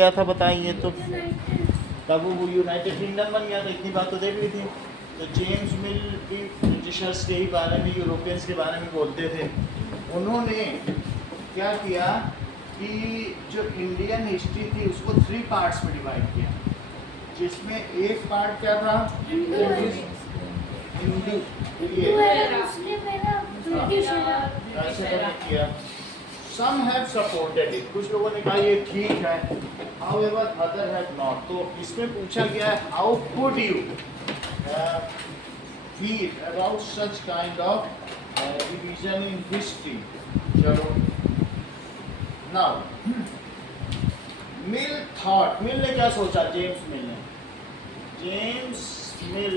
गया था बताइए तो तब वो यूनाइटेड किंगडम बन गया था, इतनी बात तो देख ली थी। तो जेम्स मिल भी ब्रिटिशर्स के ही बारे में, यूरोपियंस के बारे में बोलते थे। उन्होंने क्या किया कि जो इंडियन हिस्ट्री थी उसको 3 पार्ट्स में डिवाइड किया, जिसमें एक पार्ट क्या था, हिंदू किया। Some have supported it, कुछ लोगों ने कहा ये ठीक है, however other have not। तो इसमें पूछा गया है how could you feel about such kind of division in history। चलो now मिल thought, मिल ने क्या सोचा, जेम्स मिल ने, James Mill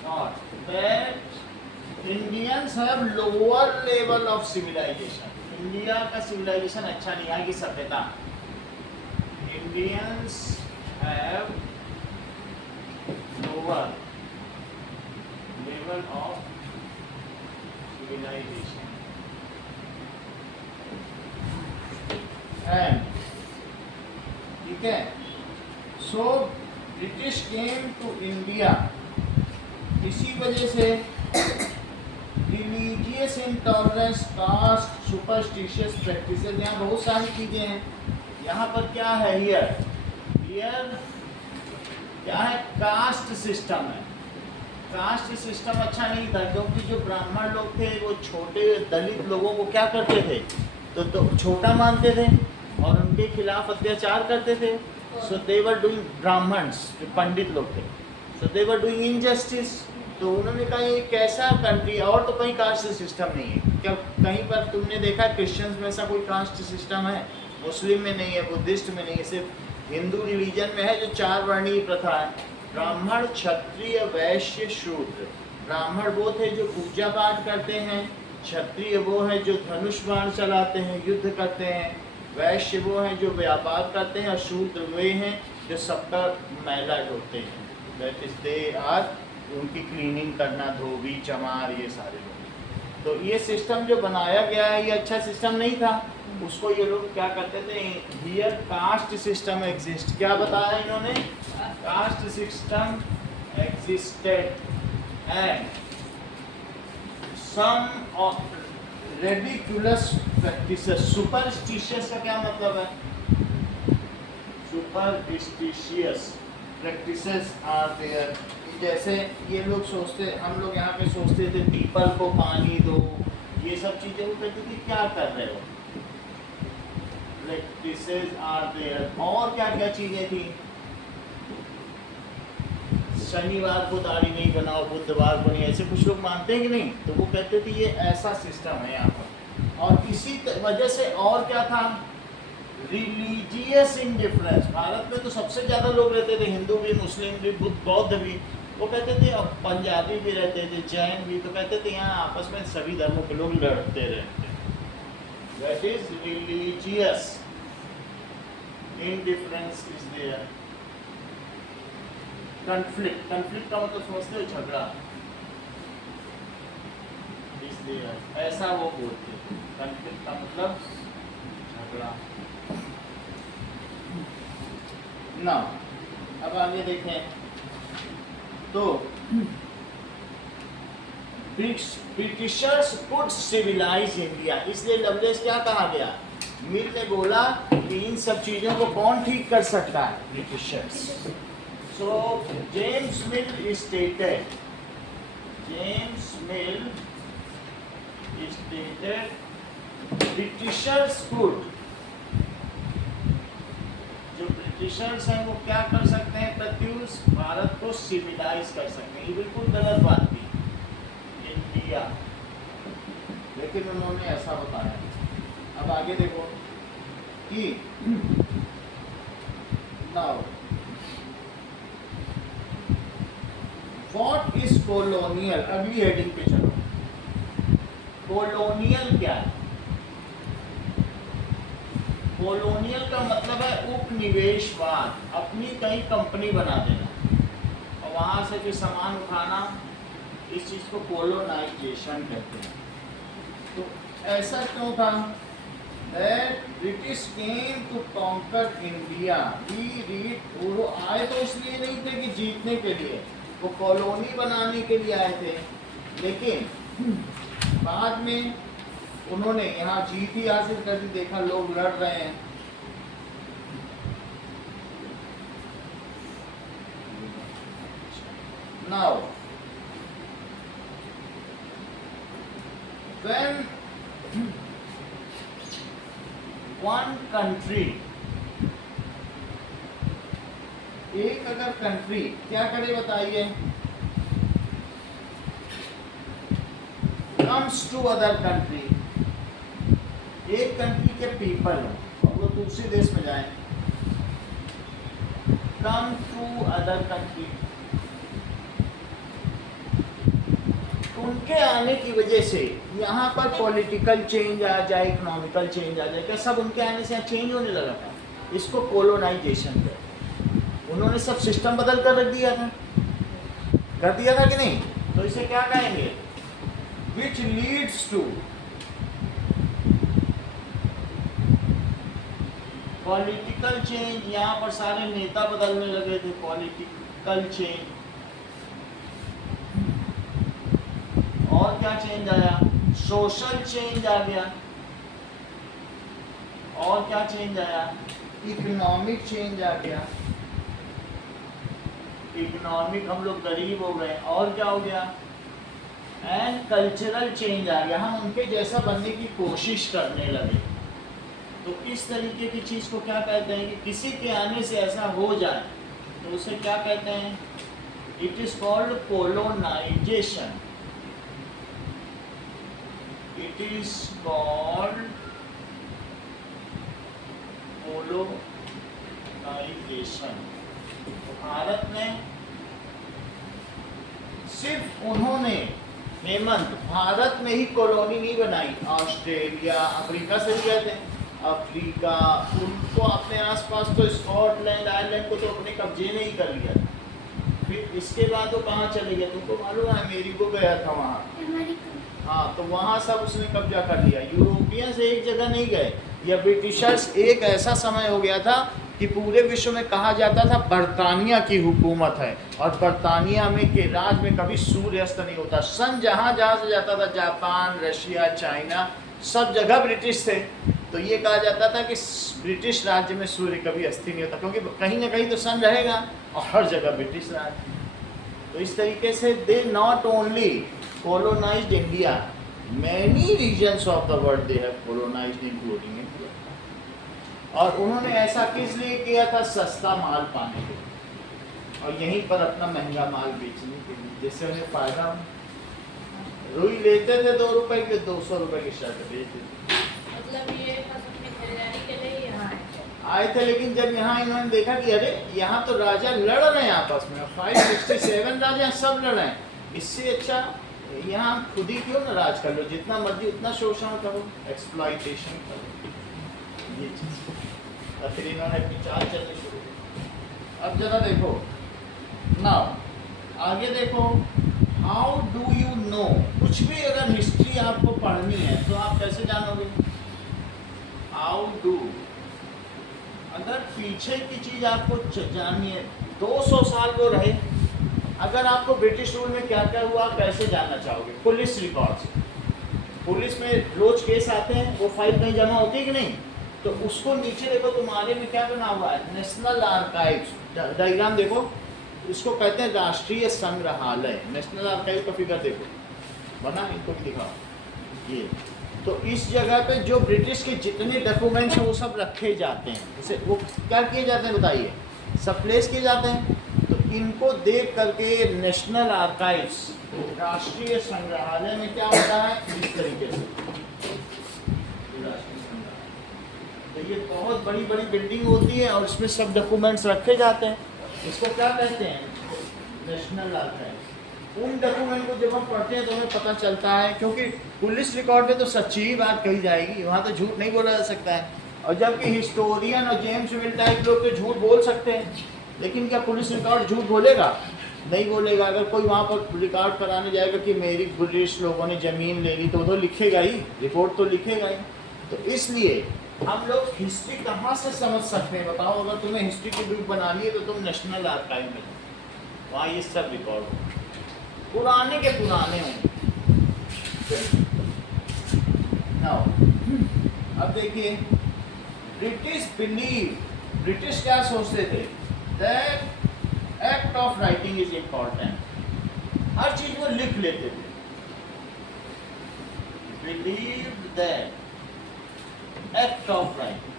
thought that Indians have lower level of civilization. India का सिविलाइजेशन अच्छा नहीं है कि सभ्यता। Indians have lower level of civilization and ठीक है। So British came to India, इसी वजह से religious intolerance, caste, superstitious practices, यहाँ बहुत सारी चीज़ें हैं। यहाँ पर क्या है, हियर क्या है, कास्ट सिस्टम है। कास्ट सिस्टम अच्छा नहीं था, क्योंकि जो ब्राह्मण लोग थे वो छोटे दलित लोगों को क्या करते थे, तो छोटा मानते थे और उनके खिलाफ अत्याचार करते थे। सो दे वर डूइंग, ब्राह्मण्स जो पंडित लोग थे, सो दे वर डूइंग इनजस्टिस। तो उन्होंने कहा ये कैसा कंट्री, और तो कहीं कास्ट सिस्टम नहीं है क्या, कहीं पर तुमने देखा क्रिश्चियंस में ऐसा कोई कास्ट सिस्टम है? मुस्लिम में नहीं है, बुद्धिस्ट में नहीं है, सिर्फ हिंदू रिलीजन में है जो 4 वर्णीय प्रथा है, ब्राह्मण, क्षत्रिय, वैश्य, शूद्र। ब्राह्मण वो थे जो पूजा पाठ करते हैं, क्षत्रिय वो है जो धनुष बाण चलाते हैं, युद्ध करते हैं, वैश्य वो हैं जो व्यापार करते हैं, और शूद्र वे हैं जो सबका मैला ढोते हैं, दैट इज दे आर, उनकी क्लीनिंग करना, धोबी, चमार, ये सारे लोग। तो ये सिस्टम जो बनाया गया है ये अच्छा सिस्टम नहीं था। उसको ये लोग क्या करते थे, हियर कास्ट सिस्टम एग्जिस्ट, क्या बताया इन्होंने, caste system existed and some ridiculous practices. Superstitious का क्या मतलब है, सुपरस्टिशियस प्रैक्टिसेस आर देयर। जैसे ये लोग सोचते, हम लोग यहाँ पे सोचते थे पीपल को पानी दो, ये सब चीजें वो कहते थे क्या कर रहे हो, प्रैक्टिसेस आर देयर। और क्या क्या चीजें थी, शनिवार को दाढ़ी नहीं बनाओ, बुधवार को नहीं, ऐसे कुछ लोग मानते हैं कि नहीं, तो वो कहते थे ये ऐसा सिस्टम है यहाँ पर। और इसी वजह से और क्या था, रिलीजियस इंडिफरेंस। भारत में तो सबसे ज़्यादा लोग रहते थे, हिंदू भी, मुस्लिम भी, बुद्ध, बौद्ध भी, वो कहते थे, और पंजाबी भी रहते थे, जैन भी, तो कहते थे यहाँ आपस में सभी धर्मों के लोग लड़ते रहते हैं। That is religious indifference is there. Conflict, conflict का मतलब समझते हो, झगड़ा इज देयर, ऐसा वो बोलते हैं। कॉन्फ्लिक्ट का मतलब झगड़ा ना। अब आगे देखें तो ब्रिटिशर्स कुड सिविलाइज इंडिया, इसलिए लवलेस क्या कहा गया, मिल ने बोला कि इन सब चीजों को कौन ठीक कर सकता है, Britishers. So James mill stated, James mill stated Britishers could, जो ब्रिटिशर्स हैं वो क्या कर सकते हैं, प्रत्युष भारत को सिविलाइज कर सकते हैं। ये बिल्कुल गलत बात थी, इंडिया, लेकिन उन्होंने ऐसा बताया। अब आगे देखो कि नाउ व्हाट इज कॉलोनियल, अगली हेडिंग पे चलो। कॉलोनियल क्या है, कॉलोनियल का मतलब है उपनिवेशवाद, अपनी कहीं कंपनी बना देना और वहाँ से फिर सामान उठाना, इस चीज़ को कोलोनाइजेशन कहते हैं। तो ऐसा क्यों था, that British came to conquer India. We read, वो आए तो इसलिए नहीं थे कि जीतने के लिए, वो कॉलोनी बनाने के लिए आए थे, लेकिन बाद में उन्होंने यहाँ जीत ही हासिल कर दी। देखा लोग लड़ रहे हैं। Now, when one country, एक अगर कंट्री क्या करे बताइए, comes to other country, एक कंट्री के पीपल और वो दूसरे देश में जाए, come to other country, उनके आने की वजह से यहाँ पर पॉलिटिकल चेंज आ जाए, इकोनॉमिकल चेंज आ जाए, क्या सब उनके आने से यहाँ चेंज होने लगा था? इसको कोलोनाइजेशन कहते। उन्होंने सब सिस्टम बदल कर रख दिया था, कर दिया था कि नहीं? तो इसे क्या कहेंगे? Which leads to political change. यहाँ पर सारे नेता बदलने लगे थे, पॉलिटिकल चेंज। और क्या चेंज आया? सोशल चेंज आ गया। और क्या चेंज आया? इकोनॉमिक चेंज आ गया। इकोनॉमिक, हम लोग गरीब हो गए। और क्या हो गया? एंड कल्चरल चेंज आ गया, हम उनके जैसा बनने की कोशिश करने लगे। तो इस तरीके की चीज को क्या कहते हैं कि किसी के आने से ऐसा हो जाए तो उसे क्या कहते हैं? It is called colonization. It is called colonization। Bharat में सिर्फ उन्होंने, हेमंत, भारत में ही कॉलोनी नहीं बनाई, ऑस्ट्रेलिया, अफ्रीका से भी गए थे। अफ्रीका, उनको अपने आसपास तो स्कॉटलैंड, आयरलैंड को तो अपने कब्जे में ही कर लिया था। फिर इसके बाद वो कहाँ चले गए? तुमको मालूम है? अमेरिका गया था वहाँ। हाँ, तो वहाँ सब उसने कब्जा कर लिया। यूरोपियंस एक जगह नहीं गए, या ब्रिटिशर्स, एक ऐसा समय हो गया था कि पूरे विश्व में कहा जाता था बरतानिया की हुकूमत है, और बरतानिया में के राज में कभी सूर्यास्त नहीं होता। सन जहाँ जहाँ से जाता था, जापान, रशिया, चाइना, सब जगह ब्रिटिश थे। तो ये कहा जाता था कि ब्रिटिश राज्य में सूर्य कभी अस्त नहीं होता, क्योंकि कहीं ना कहीं तो सन रहेगा, और हर जगह ब्रिटिश राज। तो इस तरीके से they not only colonized India, many regions of the world they have colonized including India। और उन्होंने ऐसा किस लिए किया था? सस्ता माल पाने के लिए, और यहीं पर अपना महंगा माल बेचने के लिए, जिससे उन्हें फायदा हो। रुई लेते थे 2 रुपए के, 200 रुपए की शर्ट बेचते थे। मतलब ये बस अपनी खरीदारी के लिए यहाँ आए थे, लेकिन जब यहाँ इन्होंने देखा कि अरे यहाँ तो राजा लड़ रहे हैं आपस में, 567 राजा सब लड़ रहे हैं, इससे अच्छा यहाँ खुद ही क्यों ना राज कर लो, जितना मर्जी उतना शोषण करो, एक्सप्लॉइटेशन करो, ये चीज। और फिर इन्होंने अपनी चाल चलनी शुरू की। अब जरा देखो ना, आगे देखो, हाउ डू यू नो, कुछ भी अगर हिस्ट्री आपको पढ़नी है तो आप कैसे जानोगे? हाउ डू, अगर पीछे की चीज आपको जाननी है, 200 साल वो रहे, अगर आपको ब्रिटिश रूल में क्या क्या हुआ कैसे जानना चाहोगे? पुलिस रिकॉर्ड्स, पुलिस में रोज केस आते हैं, वो फाइल कहीं जमा होती है कि नहीं? तो उसको नीचे देखो, तुम्हारे में क्या बना हुआ है? National archives. डायग्राम देखो, इसको कहते हैं राष्ट्रीय संग्रहालय। नेशनल आर्काइव का फिगर देखो, बना, इनको भी दिखाओ ये। तो इस जगह पे जो ब्रिटिश के जितने डॉक्यूमेंट्स हैं वो सब रखे जाते हैं। जैसे वो क्या किए जाते हैं बताइए? सब प्लेस किए जाते हैं। तो इनको देख करके नेशनल आर्काइव्स, राष्ट्रीय संग्रहालय में क्या होता है? इस तरीके से राष्ट्रीय संग्रहालय। तो ये बहुत बड़ी बड़ी बिल्डिंग होती है और इसमें सब डॉक्यूमेंट्स रखे जाते हैं। इसको क्या कहते हैं? National archives. उन डॉक्यूमेंट को जब हम पढ़ते हैं तो हमें पता चलता है, क्योंकि पुलिस रिकॉर्ड में तो सच्ची ही बात कही जाएगी, वहाँ तो झूठ नहीं बोला जा सकता है। और जबकि हिस्टोरियन और जेम्स विल टाइप लोग तो झूठ बोल सकते हैं, लेकिन क्या पुलिस रिकॉर्ड झूठ बोलेगा? नहीं बोलेगा। अगर कोई वहाँ पर रिकॉर्ड कराने जाएगा कि मेरी ब्रिटिश लोगों ने ज़मीन ले ली, तो लिखेगा ही, रिपोर्ट तो लिखेगा ही। तो इसलिए हम लोग हिस्ट्री कहाँ से समझ सकते हैं बताओ? अगर तुम्हें हिस्ट्री की बुक बनानी है तो तुम नेशनल आर्काइव में जाओ, वहाँ ये सब रिकॉर्ड हो, पुराने के पुराने होंगे। अब देखिए, ब्रिटिश क्या सोचते थे? That act of writing is important. हर चीज को लिख लेते थे। Believe that act of writing,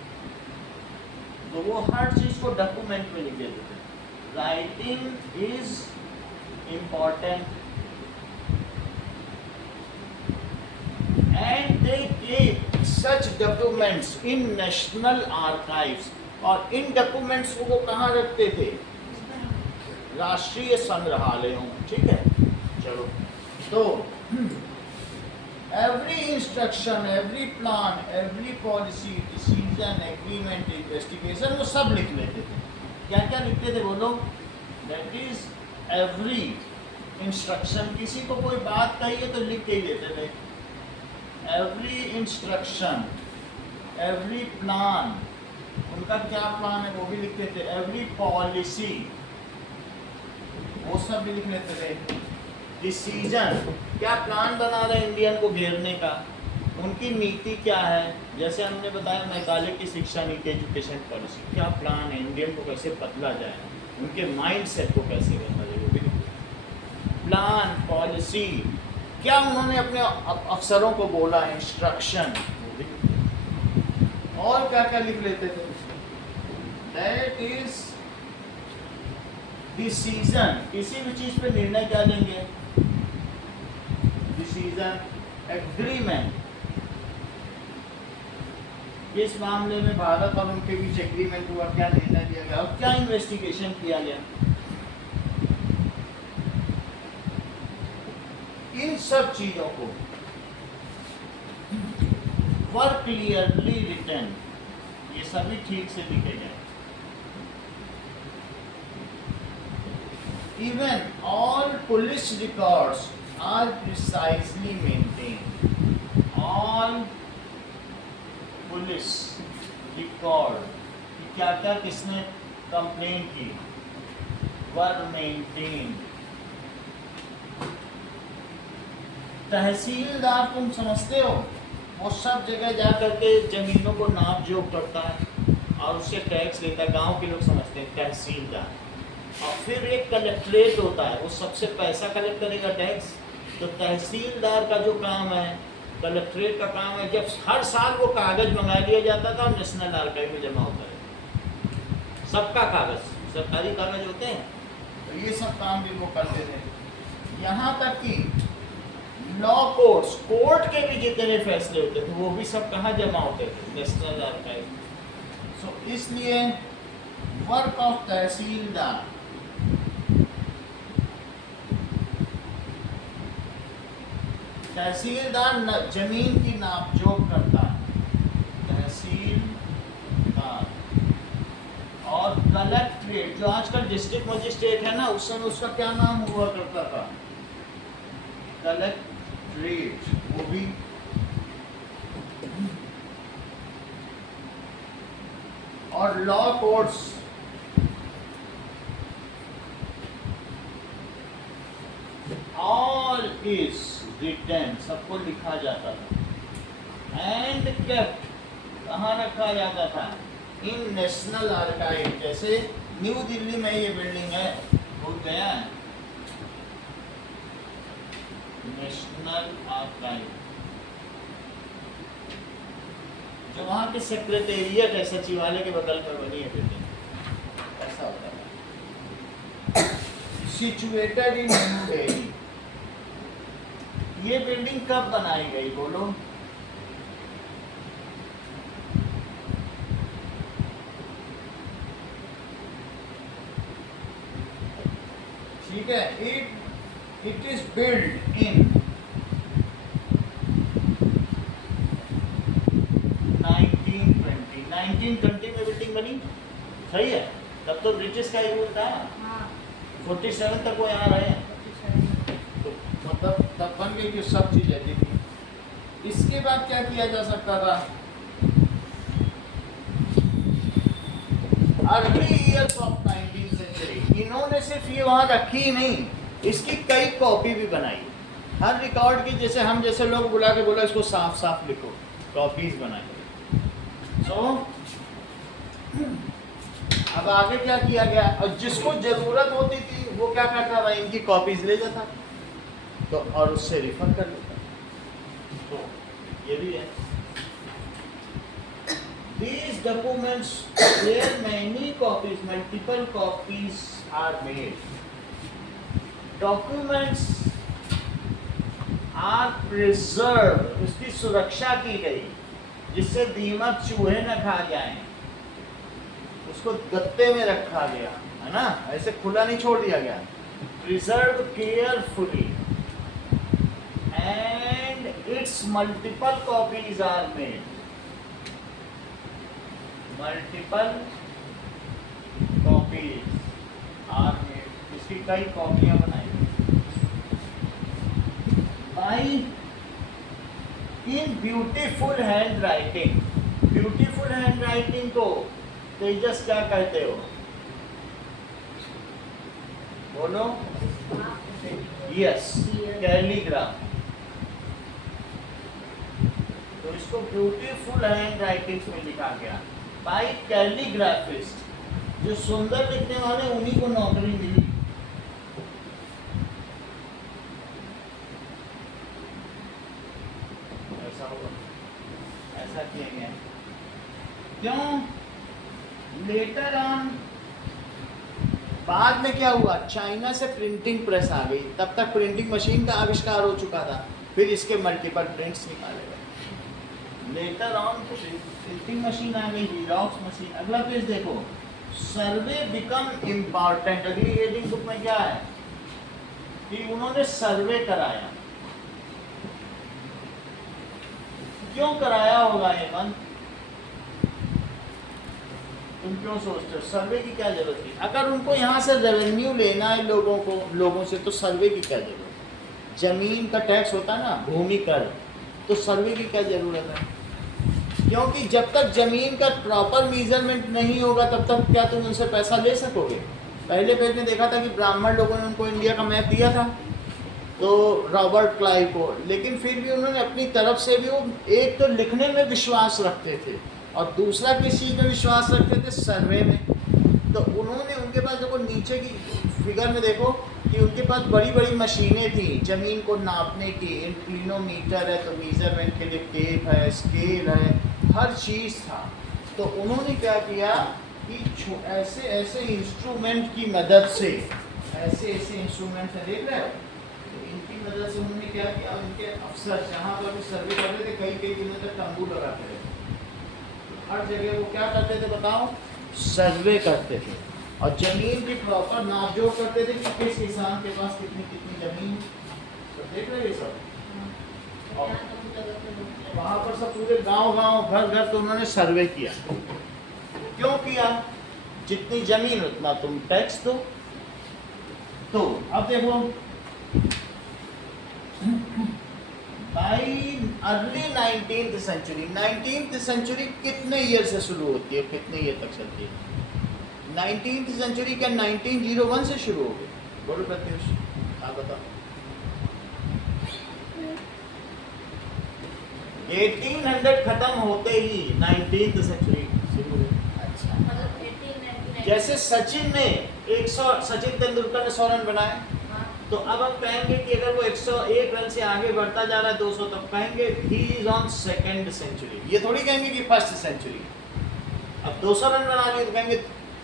तो वो हर चीज को डॉक्यूमेंट में लिख देते थे। Writing is important and they keep such documents in national archives। और इन डॉक्यूमेंट्स को वो कहाँ रखते थे? राष्ट्रीय संग्रहालयों में। ठीक है, चलो। तो every instruction, every plan, every policy, decision, agreement, investigation, वो सब लिख लेते थे। क्या क्या लिखते थे बोलो? That is every instruction. किसी को कोई बात कही है तो लिख के ही देते थे। एवरी इंस्ट्रक्शन, एवरी प्लान, उनका क्या प्लान है वो भी लिखते थे। एवरी पॉलिसी, वो सब भी लिख लेते थे। डिसीजन, क्या प्लान बना रहे इंडियन को घेरने का, उनकी नीति क्या है। जैसे हमने बताया मेघालय की शिक्षा नीति, एजुकेशन पॉलिसी, क्या प्लान है, इंडियन को कैसे बदला जाए, उनके माइंड सेट को कैसे बदला जाए, वो भी लिखते थे। प्लान, पॉलिसी, क्या उन्होंने अपने अफसरों को बोला, इंस्ट्रक्शन, और क्या क्या लिख लेते थे। दैट इज डिसीजन, किसी भी चीज पे निर्णय क्या लेंगे? डिसीजन। एग्रीमेंट, इस मामले में भारत और उनके बीच एग्रीमेंट हुआ, क्या निर्णय लिया गया और क्या इन्वेस्टिगेशन किया गया। इन सब चीजों को वर क्लियरली रिटन, ये सभी ठीक से लिखे गए। Even all police records are precisely maintained. All police record, क्या क्या किसने कंप्लेन की, वर मेंटेन्ड। तहसीलदार तुम समझते हो, वो सब जगह जा करके जमीनों को नाप जोख करता है और उससे टैक्स लेता है। गांव के लोग समझते हैं तहसीलदार। और फिर एक कलेक्ट्रेट होता है, वो सबसे पैसा कलेक्ट करेगा टैक्स। तो तहसीलदार का जो काम है, कलेक्ट्रेट का काम है, जब हर साल वो कागज मंगा लिया जाता था, नेशनल आर्काइव में जमा होता है सबका कागज, सरकारी कागज होते हैं। तो ये सब काम भी वो करते थे। यहाँ तक कि लॉ कोर्ट्स, कोर्ट के भी जितने फैसले होते थे वो भी सब कहाँ जमा होते थे? National archive. सो इसलिए वर्क ऑफ तहसीलदार, तहसीलदार जमीन की नापजोख करता है, तहसीलदार। और कलेक्ट्रेट, जो आजकल डिस्ट्रिक्ट मजिस्ट्रेट है ना, उस समय उसका क्या नाम हुआ करता था? कलेक्ट्रेट। वो भी और law courts, all is written, सबको लिखा जाता था। एंड केप्ट, कहाँ रखा जाता था? इन नेशनल आर्काइव। जैसे न्यू दिल्ली में ये बिल्डिंग है, भूल गया है, नेशनल आर्काइव, जो वहाँ के सेक्रेटेरिएट है, सचिवालय के बगल में बनी है बिल्डिंग, ऐसा होता है। Situated in new Delhi. ये बिल्डिंग कब बनाई गई बोलो? ठीक है, इट इज बिल्ड इन 1920 में बिल्डिंग बनी, सही है। तब तो ब्रिटिश का ही रूल था। 47 तक वो यहाँ रहे हैं, तो मतलब तब बन गई कि सब चीज़ें थी। इसके बाद क्या किया जा सकता था? Early years of 19th century. इन्होंने सिर्फ ये वहाँ रखी ही नहीं, इसकी कई कॉपी भी बनाई। हर रिकॉर्ड की, जैसे हम जैसे लोग बुला के बोला इसको साफ साफ लिखो, कॉपीज बनाई। सो अब आगे क्या किया गया, और जिसको जरूरत होती थी वो क्या करता था, इनकी कॉपीज ले जाता तो और उससे रिफर कर लेता। तो ये भी है। These documents, where many copies, multiple copies are made. Documents are preserved, उसकी सुरक्षा की गई जिससे दीमक चूहे न खा जाएं। उसको गत्ते में रखा गया है ना, ऐसे खुला नहीं छोड़ दिया गया। Preserved carefully and its multiple copies are made. Multiple copies are made. इसकी कई कॉपियां बनाई by in beautiful handwriting. Beautiful handwriting को तेजस क्या कहते हो, बोलो? यस, कैलीग्राफ। तो इसको ब्यूटीफुल हैंड राइटिंग्स में लिखा गया बाय कैलीग्राफिस्ट। जो सुंदर लिखने वाले उन्हीं को नौकरी मिली। ऐसा होगा, ऐसा किया गया। क्यों? लेटर ऑन बाद में क्या हुआ, चाइना से प्रिंटिंग प्रेस आ गई। तब तक प्रिंटिंग मशीन का आविष्कार हो चुका था, फिर इसके मल्टीपल प्रिंट्स निकाले गए। लेटर ऑन प्रिंटिंग मशीन आ गई, जीरोक्स मशीन। अगला पेज देखो, सर्वे बिकम इम्पॉर्टेंट। अगली रीडिंग बुक में क्या है कि उन्होंने सर्वे कराया। क्यों कराया होगा ये मन, तुम क्यों सोचते हो? सर्वे की क्या जरूरत थी? अगर उनको यहाँ से रेवेन्यू लेना है लोगों से, तो सर्वे की क्या जरूरत? जमीन का टैक्स होता है ना, भूमि कर, तो सर्वे की क्या जरूरत है? क्योंकि जब तक जमीन का प्रॉपर मेजरमेंट नहीं होगा तब तक क्या तुम उनसे पैसा ले सकोगे? पहले पेज में देखा था कि ब्राह्मण लोगों ने उनको इंडिया का मैप दिया था, तो रॉबर्ट क्लाइव को, लेकिन फिर भी उन्होंने अपनी तरफ से भी, वो एक तो लिखने में विश्वास रखते थे और दूसरा किस चीज़ में विश्वास रखते थे, सर्वे में। तो उन्होंने, उनके पास देखो नीचे की फिगर में देखो कि उनके पास बड़ी बड़ी मशीनें थी ज़मीन को नापने की। इंक्लिनोमीटर है तो मेजरमेंट के लिए टेप है, स्केल है, हर चीज़ था। तो उन्होंने क्या किया कि ऐसे ऐसे इंस्ट्रूमेंट की मदद से, ऐसे ऐसे इंस्ट्रूमेंट है, देख रहे हो, तो इनकी मदद से उन्होंने क्या किया, उनके अफसर जहाँ पर भी सर्वे कर रहे थे, कई कई दिनों तक तंबू लगाते थे, हर जगह वो क्या करते थे बताओ, सर्वे करते थे और जमीन की प्रॉपर नापजोख करते थे कि किस किसान के पास कितनी कितनी जमीन। तो देख रहे सब, वहाँ पर सब पूरे गांव घर घर तो उन्होंने सर्वे किया। क्यों किया? जितनी जमीन उतना तुम टैक्स दो। तो अब देखो, by early 19th century, 19th century कितने ईयर से शुरू होती है, कितने ईयर तक चलती है? 19th सेंचुरी क्या 1901 से शुरू हो गई? बोलो प्रत्युष, आप बताओ। 1800 खत्म होते ही 19th सेंचुरी शुरू हुई। अच्छा, मतलब 1899 जैसे सचिन तेंदुलकर ने 100 रन बनाए, तो अब हम कहेंगे कि अगर वो 101 रन से आगे बढ़ता जा रहा है 200, तब कहेंगे he is on second century. ये थोड़ी कहेंगे कि फर्स्ट सेंचुरी। अब 200 रन बना लिए तो कहेंगे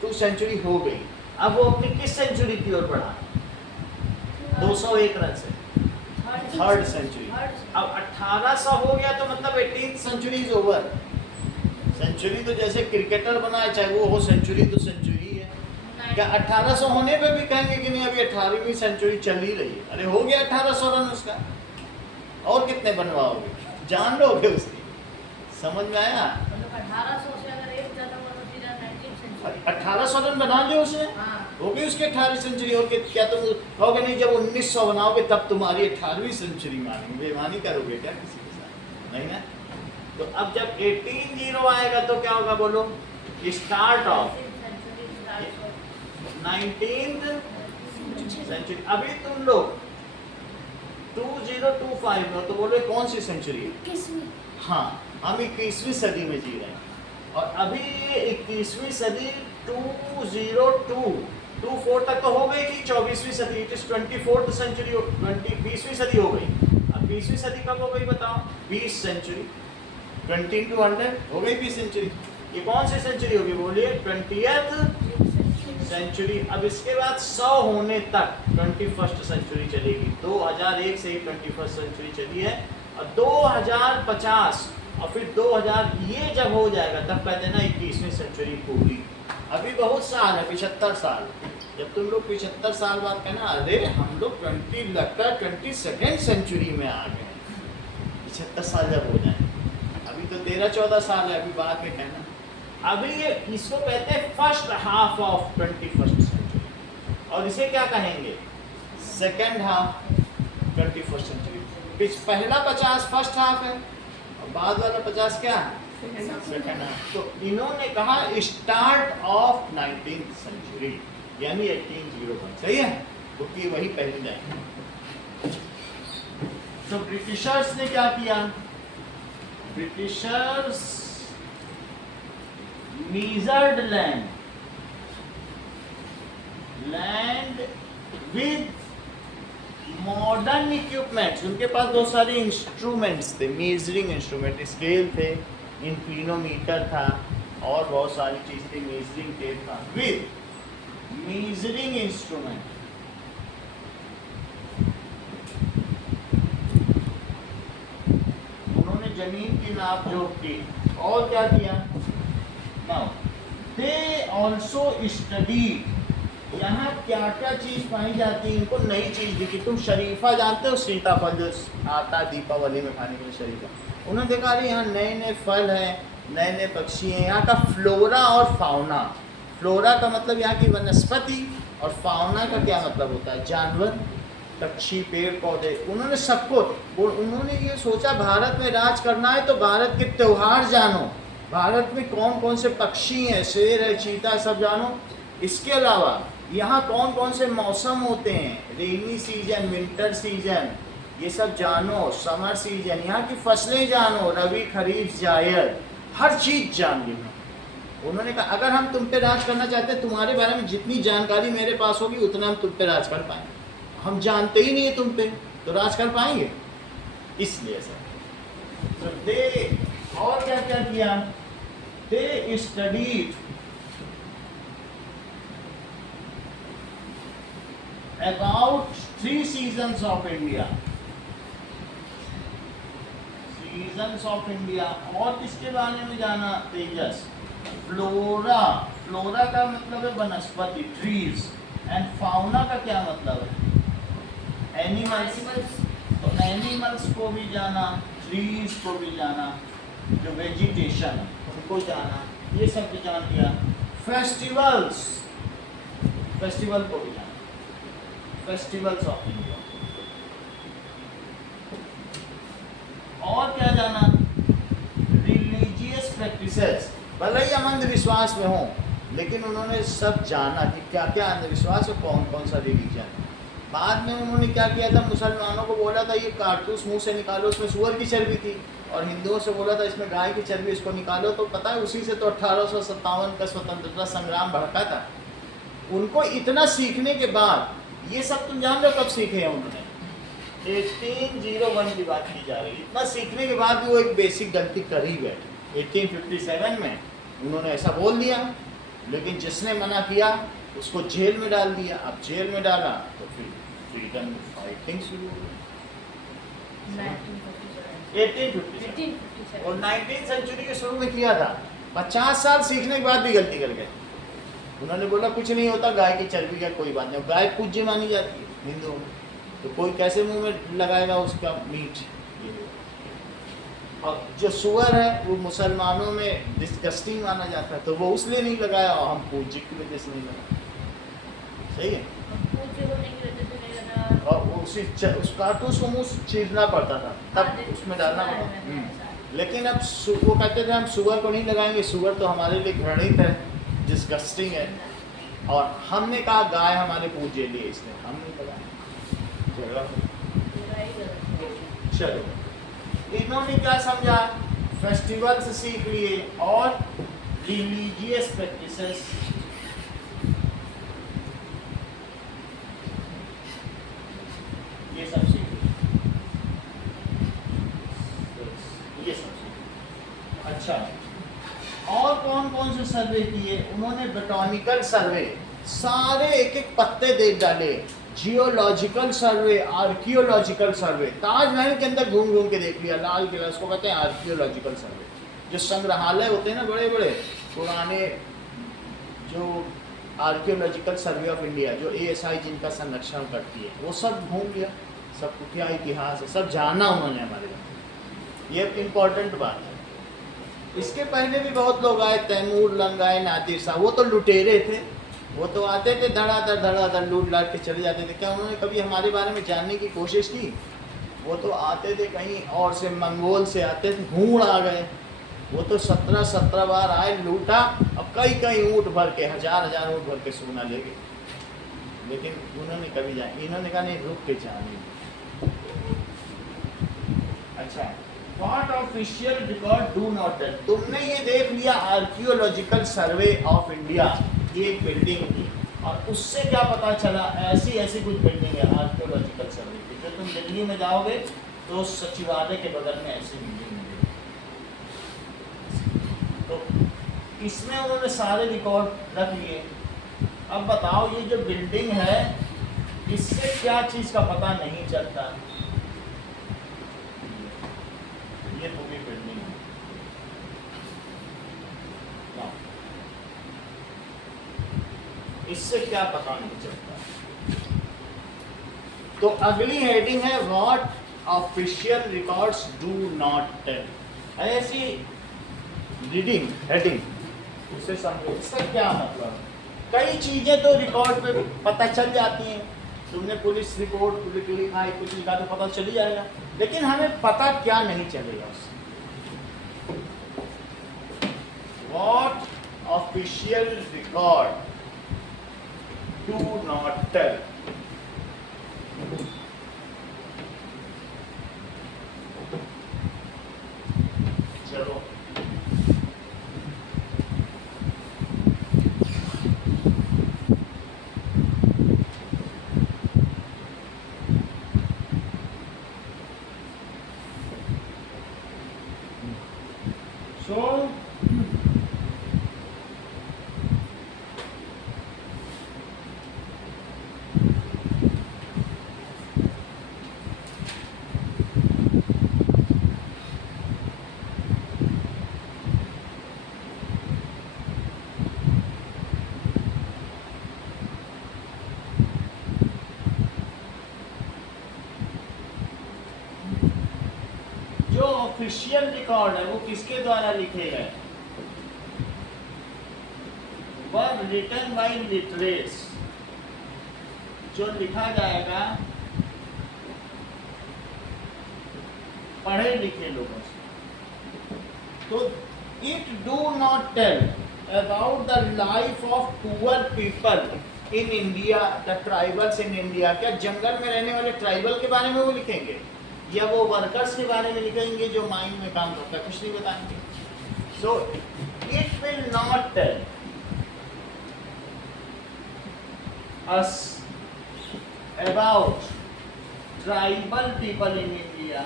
2 सेंचुरी हो गई। अब वो अपनी किस सेंचुरी की ओर बढ़ा? 201 रन से थर्ड सेंचुरी। अब 1800 हो गया तो मतलब 18th sanctuary is over. Century तो जैसे क्रिकेटर बनाए, चाहे वो हो सेंचुरी, तो सेंचुरी है। क्या 1800 होने पे भी कहेंगे कि नहीं अभी 18वीं सेंचुरी चल ही रही है? अरे हो गया 1800 रन उसका, और कितने बनवाओगे? जान लोगे उसकी। समझ में आया? 1800 से अगर एक ज्यादा हुआ तो सीधा 19th सेंचुरी। 1800 रन बना लियो उसने, हाँ। हो गई उसकी 18वीं सेंचुरी। और क्या तुम कहोगे नहीं जब 1900 बनाओगे तब तुम्हारी 18वीं सेंचुरी मानेंगे? बेईमानी करोगे क्या किसी के साथ? नहीं ना। तो अब जब 1800 आएगा तो क्या होगा बोलो? Start of 19th century. अभी तुम लोग 2025 में हो तो बोलो कौन सी सेंचुरी है? 21वीं। हाँ, हम 21वीं सदी में जी रहे हैं और अभी 21वीं सदी 24 तक तो हो गई थी 24वीं सदी, इट इज 24th सेंचुरी, 20वीं सदी हो गई। अब 20वीं सदी कब हो गई बताओ? 20 सेंचुरी, 20 to 100 हो गई 20 सेंचुरी। ये कौन सी सेंचुरी होगी बोलिए? 20th century. अब इसके बाद 100 होने तक 21st सेंचुरी चलेगी। 2001 से ही 21st सेंचुरी चली है और 2050 और फिर 2000 ये जब हो जाएगा तब कहते हैं ना 21वीं सेंचुरी पूरी। अभी बहुत साल है, 75 साल। जब तुम लोग 75 साल बाद कहना अरे हम लोग 22nd सेंचुरी में आ गए, 75 साल जब हो जाए। अभी तो 13-14 साल है, अभी बाद में कहना। अभी ये इसको कहते हैं first half of 21st century और इसे क्या कहेंगे? Second half 21st century. पहला 50 फर्स्ट हाफ है और बाद वाला 50 क्या है? Second half. तो इन्होंने कहा स्टार्ट ऑफ 19th सेंचुरी यानी 1801। सही है, क्योंकि वही पहली लाइन। तो ब्रिटिशर्स ने क्या किया? Britishers measured land with modern equipments। उनके पास बहुत सारे इंस्ट्रूमेंट्स थे, मेजरिंग इंस्ट्रूमेंट, स्केल थे, इंक्लिनोमीटर था और बहुत सारी चीज थी, मेजरिंग टेप था। विद मेजरिंग इंस्ट्रूमेंट उन्होंने जमीन की नाप जोख की और क्या किया? Now, they also studied यहाँ क्या क्या चीज पाई जाती है, इनको नई चीज दिखी। तुम शरीफा जानते हो? सीताफल जो आता है दीपावली में खाने के लिए, शरीफा। उन्होंने देखा अरे यहाँ नए नए फल हैं, नए नए पक्षी हैं। यहाँ का फ्लोरा और फाउना, फ्लोरा का मतलब यहाँ की वनस्पति और फाउना का क्या मतलब होता है? जानवर, पक्षी, पेड़ पौधे। उन्होंने सबको, उन्होंने ये सोचा भारत में राज करना है तो भारत के त्योहार जानो, भारत में कौन कौन से पक्षी हैं, शेर है, चीता है, सब जानो। इसके अलावा यहाँ कौन कौन से मौसम होते हैं, रेनी सीजन, विंटर सीजन, ये सब जानो, समर सीजन, यहाँ की फसलें जानो, रबी, खरीफ, जायद, हर चीज़ जान ली। उन्होंने कहा अगर हम तुम पे राज करना चाहते हैं, तुम्हारे बारे में जितनी जानकारी मेरे पास होगी उतना हम तुम पे राज कर पाएंगे। हम जानते ही नहीं है तुम पे, तो राज कर पाएंगे? इसलिए सर तो दे और क्या क्या किया? दे studied about 3 seasons of India, seasons of India. और किसके बारे में जाना? तेजस। फ्लोरा, फ्लोरा का मतलब है वनस्पति, ट्रीज, एंड फाउना का क्या मतलब है? एनिमल्स। तो एनिमल्स को भी जाना, ट्रीज को भी जाना, जो वेजिटेशन है उनको जाना, ये सब भी जान लिया। फेस्टिवल्स, फेस्टिवल को भी जाना, फेस्टिवल्स ऑफ इंडिया। और क्या जाना? Religious practices. भले ही हम अंधविश्वास में हों, लेकिन उन्होंने सब जाना कि क्या क्या अंधविश्वास और कौन कौन सा रिलीजन। बाद में उन्होंने क्या किया था? मुसलमानों को बोला था ये कारतूस मुंह से निकालो, उसमें सूअर की चर्बी थी, और हिंदुओं से बोला था इसमें गाय की चर्बी, इसको निकालो। तो पता है उसी से तो 1857 का स्वतंत्रता संग्राम भड़का था। उनको इतना सीखने के बाद, ये सब तुम जान रहे हो कब सीखे हैं उन्होंने? 1801 की बात की जा रही है। इतना सीखने के बाद भी वो एक बेसिक गलती कर ही बैठे। 1857 में उन्होंने ऐसा बोल दिया, लेकिन जिसने मना किया उसको जेल में डाल दिया। अब जेल में डाला तो फिर फ्रीडम फाइटिंग शुरू हो गई। 1857 और 19th सेंचुरी के शुरू में किया था। 50 साल सीखने के बाद भी गलती कर गए। उन्होंने बोला कुछ नहीं होता, गाय की चर्बी का कोई बात नहीं। गाय पूज्य मानी जाती है हिंदुओं में, तो कोई कैसे मुंह में लगाएगा उसका मीट? और जो सुअर है वो मुसलमानों में डिस्गस्टिंग माना जाता है, तो वो उसलिए नहीं लगाया, और हम पूज्य की वजह से नहीं लगाया। सही है। और उसी उस कारतूस को मुँह चीरना पड़ता था, तब उसमें डालना पड़ता। लेकिन अब वो कहते थे हम सुअर को नहीं लगाएंगे, सुअर तो हमारे लिए घृणित है, डिस्गस्टिंग है। और हमने कहा गाय हमारे पूजे लिए, इसने हम नहीं लगाया, झगड़ा हो गया। मेरा ही गलत है। चलो, इन्होंने क्या समझा, फेस्टिवल्स सीख लिए और रिलीजियस प्रैक्टिसेस, ये सब सीख लिए, ये सब सीख लिए। अच्छा, और कौन कौन से सर्वे किए उन्होंने, बोटैनिकल सर्वे, सारे एक एक पत्ते देख डाले, जियोलॉजिकल सर्वे, आर्कियोलॉजिकल सर्वे, ताजमहल के अंदर घूम घूम के देख लिया, लाल किला, उसको कहते हैं आर्कियोलॉजिकल सर्वे। जो संग्रहालय होते हैं ना बड़े बड़े पुराने, जो आर्कियोलॉजिकल सर्वे ऑफ इंडिया, जो ASI जिनका संरक्षण करती है, वो सब घूम लिया, सब क्या इतिहास है, सब जाना उन्होंने हमारे यहाँ। ये इम्पोर्टेंट बात है। इसके पहले भी बहुत लोग आए, तैमूर लंग आए, नादिर शाह, वो तो लुटेरे थे, वो तो आते थे धड़ाधड़ लूट लाट के चले जाते थे। क्या उन्होंने कभी हमारे बारे में जानने की कोशिश की? वो तो आते थे कहीं और से, मंगोल से आते थे, हूण आ गए, वो तो 17 बार आए, लूटा, अब कई ऊँट भर के, हजार ऊँट भर के सोना ले गए, लेकिन उन्होंने कभी जाए, इन्होंने कहा नहीं, रुक के जाने। अच्छा, what official record do not tell, तुमने ये देख लिया आर्कियोलॉजिकल सर्वे ऑफ इंडिया, ये एक बिल्डिंग थी, और उससे क्या पता चला, ऐसी कुछ बिल्डिंग है आर्कियोलॉजिकल सर्वे की, जो तुम दिल्ली में जाओगे तो सचिवालय के बगल में ऐसी बिल्डिंग मिलेगी। तो इसमें उन्होंने सारे रिकॉर्ड रख लिए। अब बताओ, ये जो बिल्डिंग है, इससे क्या चीज़ का पता नहीं चलता? ये पूरी बिल्डिंग है, इससे क्या पता नहीं चलता? तो अगली हेडिंग है what official records do not tell. ऐसी रीडिंग हेडिंग, उसे समझो, इसका क्या मतलब? कई चीजें तो रिकॉर्ड पे पता चल जाती हैं, तुमने पुलिस रिपोर्ट लिखा है, कुछ लिखा तो पता चल ही जाएगा, लेकिन हमें पता क्या नहीं चलेगा उससे? What official record do not tell. चलो, so जो ऑफिशियल रिकॉर्ड है वो किसके द्वारा लिखे गए? वर रिटन बाय लिटरेट्स, जो लिखा जाएगा पढ़े लिखे लोगों से। तो it do not tell about the life of poor people in India, the tribals in India. क्या जंगल में रहने वाले ट्राइबल के बारे में वो लिखेंगे, या वो वर्कर्स के बारे में लिखेंगे जो माइन में काम करता है? कुछ नहीं बताएंगे। So it will not tell us about tribal people in India,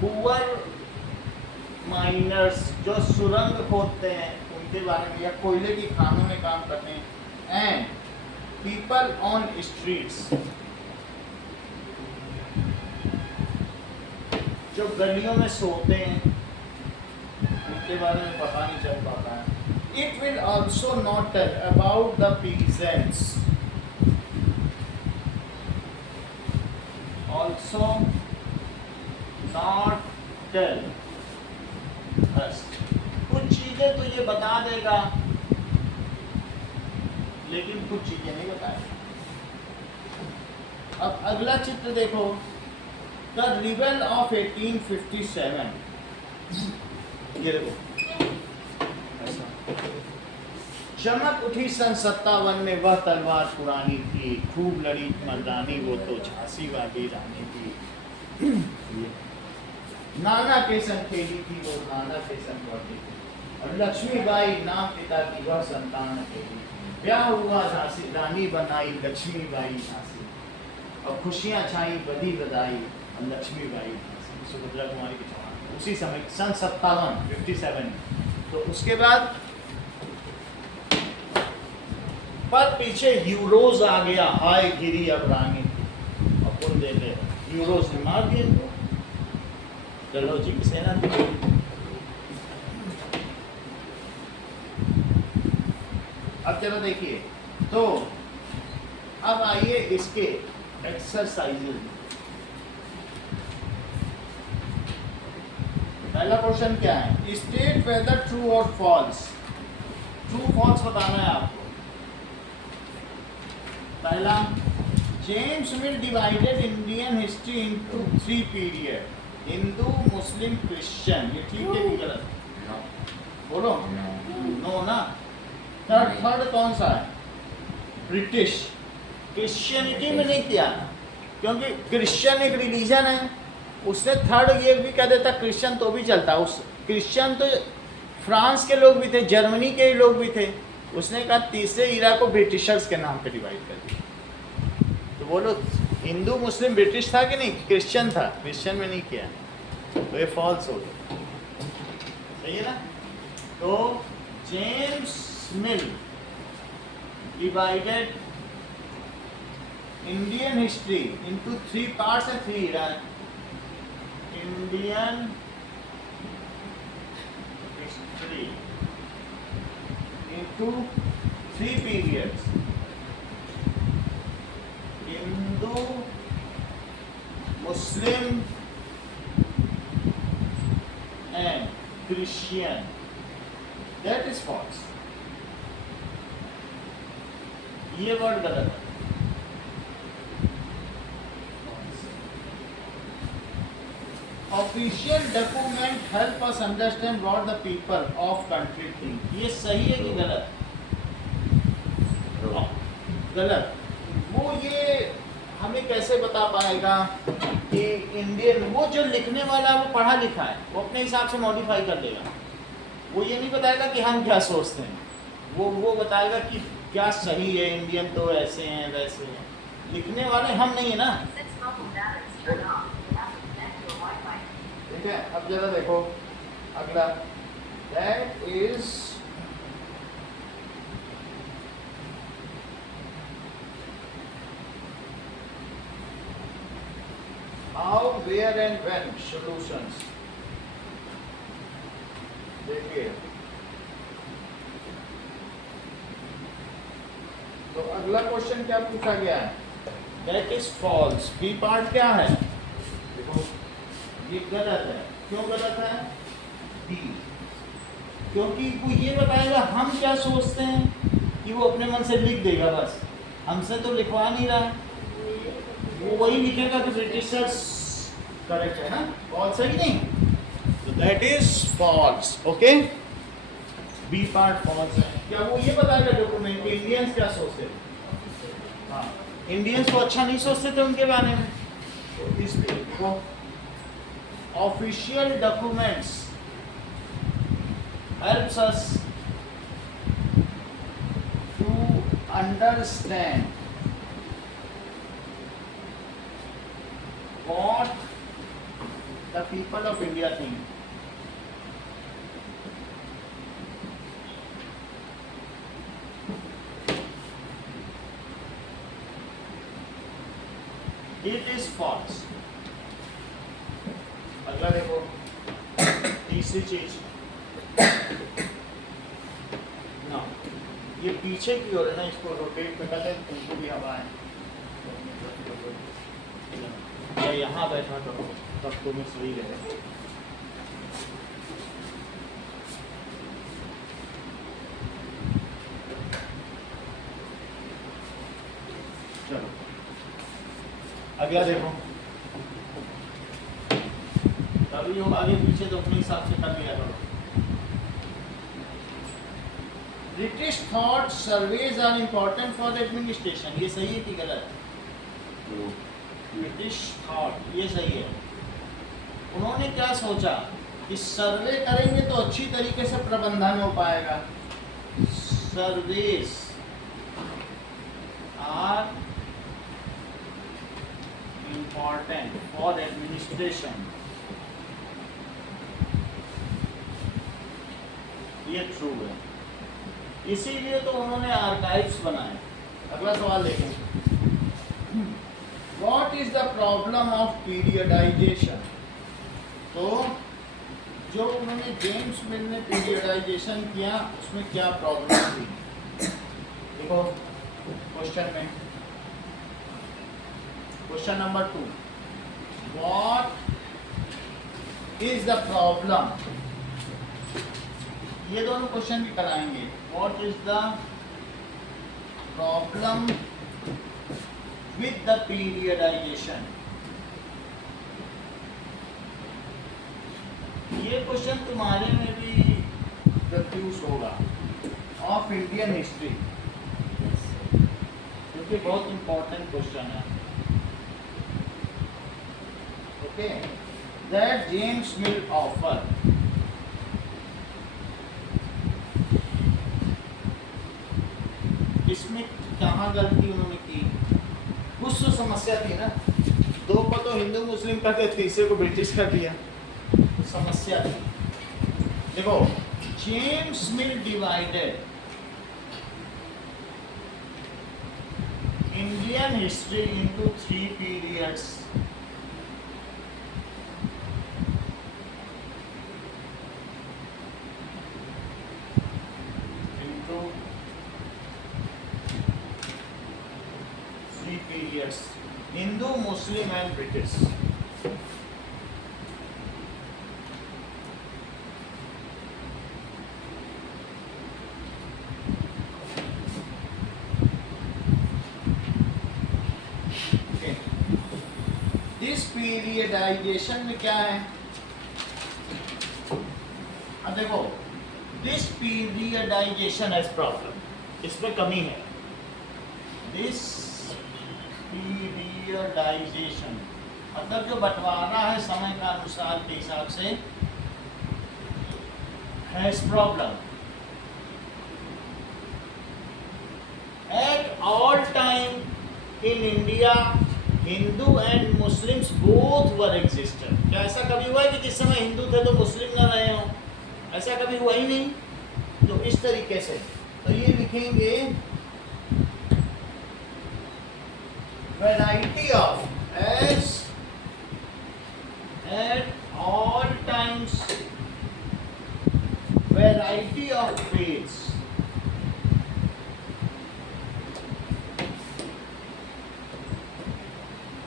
poor miners जो सुरंग खोदते हैं उनके बारे में, या कोयले की खानों में काम करते हैं, एंड पीपल ऑन स्ट्रीट्स, जो गलियों में सोते हैं, उनके बारे में पता नहीं चल पाता है। It will also not tell about the peasants, also not tell us. कुछ चीजें तो ये बता देगा, लेकिन कुछ चीजें नहीं बताएगा। अब अगला चित्र देखो, द रिबेल ऑफ 1857। ये देखो ऐसा। चमक उठी सन 57 में वह तलवार पुरानी थी, खूब लड़ी मर्दानी वो तो झांसी वाली रानी थी। नाना के संग खेली थी वो नाना के संग बढ़ती थी, और लक्ष्मीबाई नाम पिता की वह संतान अकेली। ब्याह हुआ झांसी रानी बनाई लक्ष्मीबाई झांसी, और खुशियां छाई बदी बधाई और लक्ष्मीबाई झांसी। सुभद्रा कुमारी के चौहान उसी समय सन 57 तो उसके बाद पर पीछे यूरोज आ गया, हाय गिरी अब रानी थी, और कौन दे दे यूरोज ने मार दिया इनको। चलो जी की सेना थी। अब चलो देखिए, तो अब आइए इसके एक्सरसाइजेज। पहला क्वेश्चन क्या है, स्टेट वेदर ट्रू और फॉल्स। ट्रू फॉल्स बताना है आपको। पहला, James Mill divided Indian history into 3 period, Hindu Muslim Christian. ये ठीक है कि गलत? बोलो नो ना। थर्ड कौन सा है? ब्रिटिश। क्रिश्चियनिटी में नहीं किया, क्योंकि क्रिश्चियन एक रिलीजन है। उसने थर्ड ये भी कह देता क्रिश्चियन तो भी चलता। उस क्रिश्चियन तो फ्रांस के लोग भी थे, जर्मनी के लोग भी थे। उसने कहा तीसरे इरा को ब्रिटिशर्स के नाम पे डिवाइड कर दिया। तो बोलो हिंदू मुस्लिम ब्रिटिश था कि नहीं? क्रिश्चियन था, क्रिश्चियन में नहीं किया, तो ये फॉल्स हो गया। सही है ना? तो James Mill divided Indian history into 3 parts and 3 era. Indian history into 3 periods, Hindu, Muslim and Christian. That is false. ये वर्ड गलत है। Official document help us understand what the people of country think. ये सही है कि गलत? गलत। वो ये हमें कैसे बता पाएगा कि इंडियन, वो जो लिखने वाला है वो पढ़ा लिखा है, वो अपने हिसाब से मॉडिफाई कर देगा। वो ये नहीं बताएगा कि हम क्या सोचते हैं, वो बताएगा कि क्या सही है, इंडियन तो ऐसे हैं वैसे हैं। लिखने वाले हम नहीं है ना। ठीक है, अब जरा देखो अगला, that is how where and when solutions. देखिए, तो अगला क्वेश्चन क्या पूछा गया है, that is false. B part क्या है? देखो ये गलत है। क्यों गलत है? डी, क्योंकि वो ये बताएगा हम क्या सोचते हैं, कि वो अपने मन से लिख देगा बस, हमसे तो लिखवा नहीं रहा है। वो वही लिखेगा कि ब्रिटिशर्स करेक्ट है ना, फॉल्स है कि नहीं? तो that is false. Okay, B part false है। क्या वो ये बताएगा डॉक्यूमेंट इंडियंस क्या सोचते हैं? हाँ, इंडियंस को अच्छा नहीं सोचते थे उनके बारे में, तो इसलिए वो official documents helps us to understand what the people of India think. It is false. अगला देखो, तीसरी चीज ना, ये पीछे की ओर है ना, इसको रोटेट कर ले, तुमको भी हवा है, या यहाँ बैठा करो तब तुम्हें सही रहेगा। चलो अगला देखो, कभी हो आगे पीछे तो अपने हिसाब से कर लिया करो। British thought surveys are important for administration, ये सही है कि गलत? ब्रिटिश थॉट ये सही है। उन्होंने क्या सोचा कि सर्वे करेंगे तो अच्छी तरीके से प्रबंधन हो पाएगा। Surveys are important for administration, ये ट्रू है। इसीलिए तो उन्होंने आर्काइव्स बनाए। अगला सवाल देखें, what is the problem of periodization? तो जो उन्होंने जेम्स मिल ने पीरियडाइजेशन किया उसमें क्या प्रॉब्लम थी? देखो क्वेश्चन में, question number 2, what is the problem, ये दोनों क्वेश्चन भी कराएंगे। What is the problem with the periodisation, ये क्वेश्चन तुम्हारे में भी प्रत्युष होगा ऑफ इंडियन हिस्ट्री, क्योंकि बहुत इंपॉर्टेंट क्वेश्चन है। Okay, that James mill offer, इसमें कहाँ गलती उन्होंने की? कुछ तो समस्या थी ना, दो को तो हिंदू मुस्लिम करके तीसरे को ब्रिटिश कर दिया, समस्या थी। देखो, James Mill divided Indian history into 3 periods. Hindu, Muslim and British. Okay. This periodization में क्या है? अब देखो, this periodization has problem, इसमें कमी है। This पीरियडाइजेशन मतलब जो बंटवारा है समय का अनुसार के हिसाब से, has problem. At all time in India Hindu and Muslims both were existed. क्या ऐसा कभी हुआ है कि जिस समय हिंदू थे तो मुस्लिम न रहे हों? ऐसा कभी हुआ ही नहीं। तो इस तरीके से तो ये लिखेंगे variety of, as at all times variety of faiths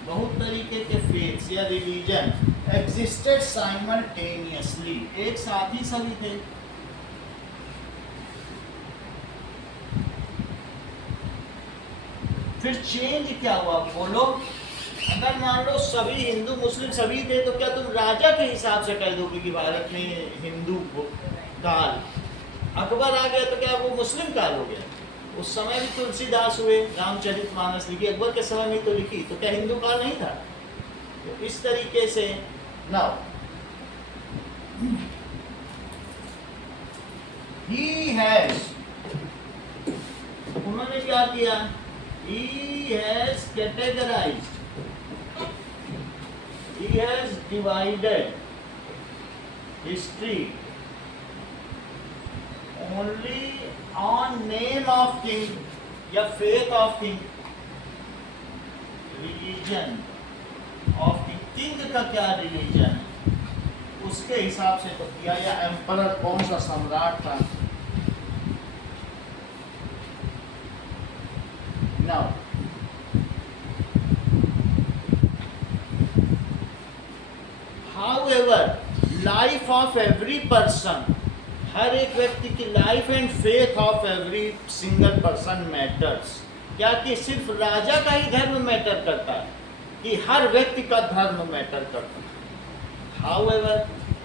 बहुत तरीके के faiths या religion existed simultaneously, एक साथ ही सभी थे। फिर चेंज क्या हुआ बोलो? अगर मान लो सभी हिंदू मुस्लिम सभी थे तो क्या तुम राजा के हिसाब से कह दोगे कि भारत में हिंदू काल? अकबर आ गया तो क्या वो मुस्लिम काल हो गया? उस समय भी तुलसीदास हुए, रामचरितमानस लिखी, अकबर के समय में तो लिखी, तो क्या हिंदू काल नहीं था? तो इस तरीके से नाउ ही हैज, उन्होंने क्या किया? He has categorized, he has divided history only on name of king या faith of king, religion of king, king का क्या religion है उसके हिसाब से तो किया, या एम्परर कौन सा सम्राट था। Now, however, life of every person, हर एक व्यक्ति की life and faith of every single person matters. क्या कि सिर्फ राजा का ही धर्म मैटर करता है कि हर व्यक्ति का धर्म मैटर करता है? हाउएवर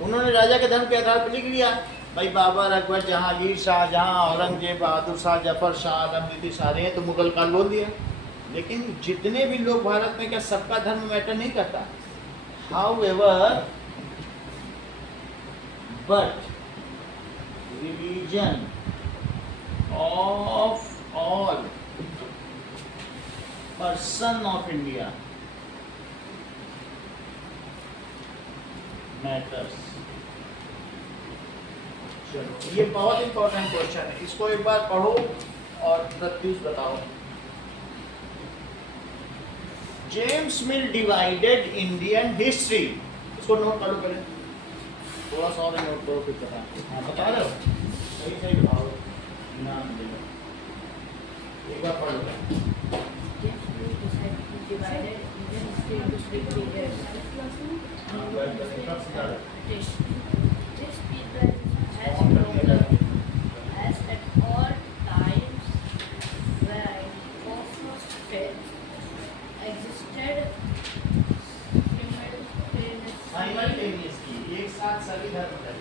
उन्होंने राजा के धर्म के आधार पर लिख लिया, भाई बाबर, अकबर, जहांगीर, शाहजहां, औरंगजेब, बहादुर शाह, जफर शाह, आलमगीर सारे हैं, तो मुगल काल बोल दिया। लेकिन जितने भी लोग भारत में, क्या सबका धर्म मैटर नहीं करता? However but religion of all person of India matters. चलो, ये बहुत इंपॉर्टेंट क्वेश्चन है, इसको एक बार पढ़ो और प्रत्युष बताओ। James Mill divided Indian history, इसको नोट करो पहले, थोड़ा सा और नोट करो फिर बता। हाँ, बता रहे हो, सही सही बताओ, नाम दे दो, एक बार पढ़ लो। divided Indian history into three periods. This period has problem as at all times variety of faiths existed simultaneously, एक साथ सभी धर्म थे।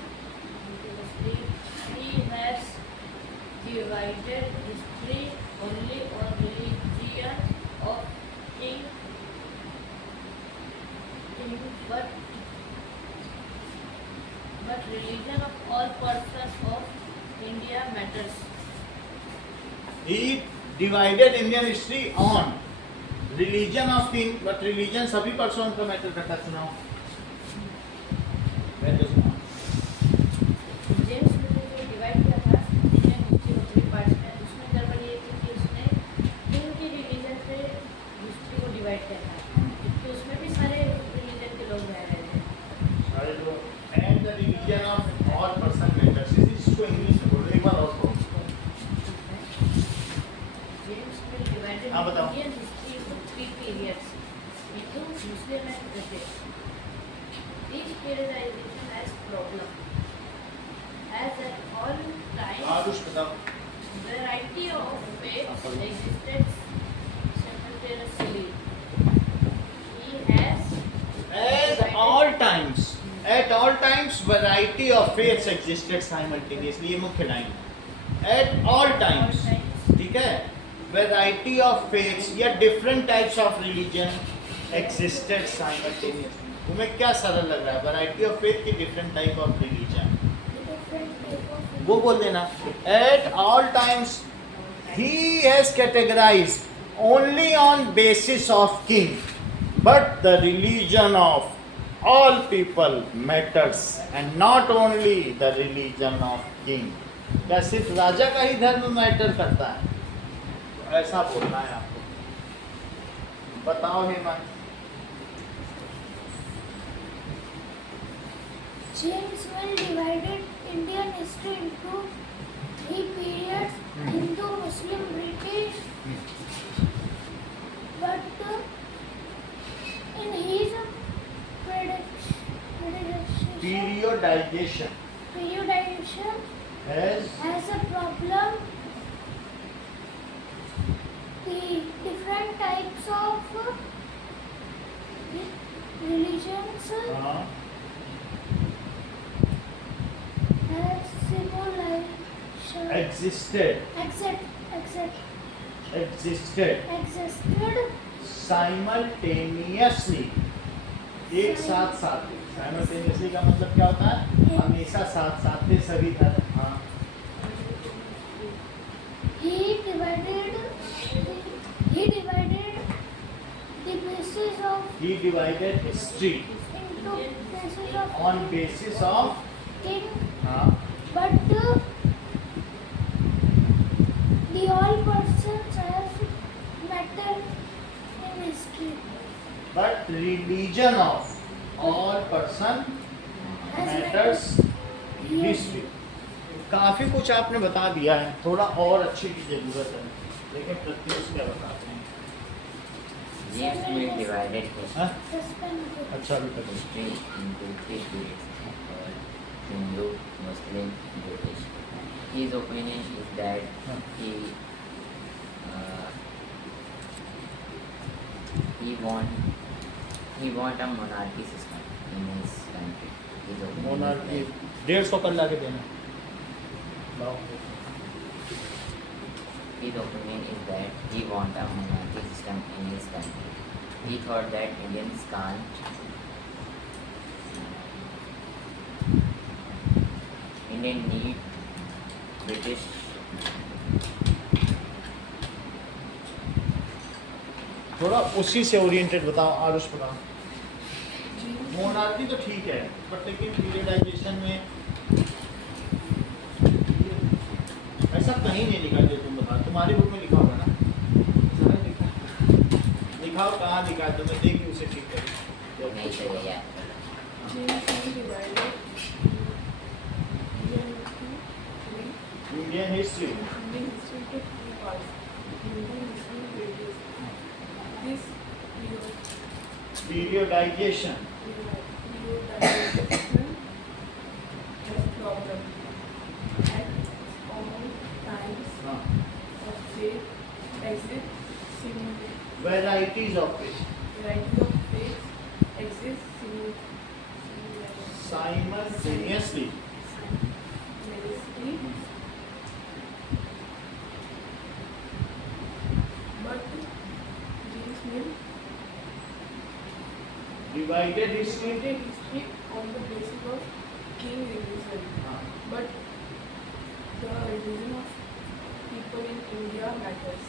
He has divided history only on religion of king, but religion of all persons of India matters. He divided Indian history on religion of king, but religion सभी person का matter करता है। सुनाओ, मैं तो सुनाऊं। जेम्स मिल ने जो डिवाइड किया था इंडियन हिस्ट्री को थ्री पार्ट्स में, उसमें गड़बड़ ये थी कि उसने किंग की रिलीजन पे हिस्ट्री को डिवाइड किया था, क्योंकि उसमें भी सारे रिलीजन के लोग रह रहे थे। सारे लोग, and the religion of all person matters, इसको इंग्लिश में बोलो, एक बार और बोलो। James Mill divided हाँ, बताओ। Indian history into three periods: Hindu, Muslim, and British. Each periodization has problem, as at all हाँ, times कुछ बताओ। variety of faiths existed simultaneously. He has At all times, variety of faiths existed simultaneously, ये मुख्य line है। At all times, ठीक है, variety of faiths या different types of religion existed simultaneously। तुम्हें क्या सरल लग रहा है? variety of faith की different type of religion, वो बोल देना। At all times, he has categorized only on basis of king, but the religion of all people matters and not only the religion of king। क्या सिर्फ राजा का ही धर्म matter करता है? तो ऐसा बोलना है आपको। बताओ Hemant. James Mill divided Indian history into three periods: Hindu, Muslim, British. But in his Periodization periodization has has a problem. The different types of religions has simulation existed simultaneously, एक साथ साथ। simultaneously का मतलब क्या होता है? हमेशा साथ साथ थे सभी धर्म। हाँ, He divided the basis of he divided history into basis of on basis of king, हाँ, but the all persons has matter in history. but religion of all person matters history। काफी कुछ आपने बता दिया है, थोड़ा और अच्छे की जरूरत है, लेकिन प्रत्युष क्या बताते हैं? James Mill divided हाँ? Suspend. अच्छा अभी तक history into three periods: Hindu, Muslim, British. His opinion is that he want a monarchy system in his country. Monarchy 150 कर ला के देना। His opinion is that he want a monarchy system in his country. He thought that Indians can't. Indian need British. थोड़ा उसी से oriented बताओ, आरुष बताओ। Monarchy तो ठीक है, बट लेकिन पीरियडाइजेशन में ऐसा कहीं नहीं लिखा जो तुम बताओ, तुम्हारी बुक में लिखा होगा ना? लिखाओ, कहाँ लिखा है? तुम्हें देखी उसे ठीक करो। नहीं चले यार। Indian history periodisation varieties of fish simultaneously divided history on the basis of king religion, हाँ, but the religion of people in India matters.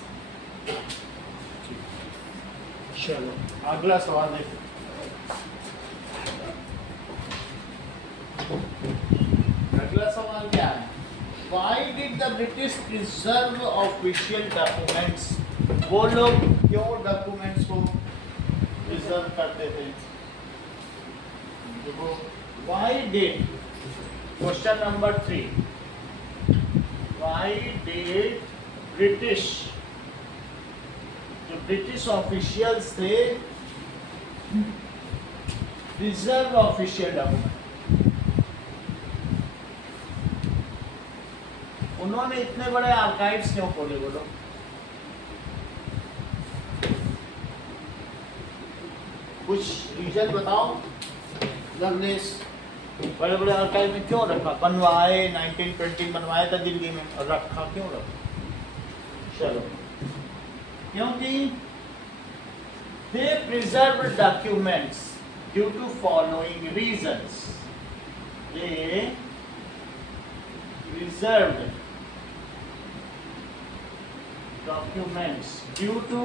चलो अगला सवाल देखो। अगला सवाल क्या है? Why did the British preserve official documents? वो लोग क्यों डॉक्यूमेंट्स को प्रिजर्व करते थे? देखो, why did, question number 3, why did British, जो ब्रिटिश ऑफिशियल्स थे, प्रिजर्व ऑफिशियल डॉक्यूमेंट? उन्होंने इतने बड़े आर्काइव्स क्यों खोले? बोलो। कुछ रीजन बताओ। लवलेस बड़े बड़े आर्काइव में क्यों रखा? बनवाए 1920 बनवाया था दिल्ली में, और रखा क्यों रखा? चलो, क्योंकि they preserved documents due to following reasons. They preserved documents due to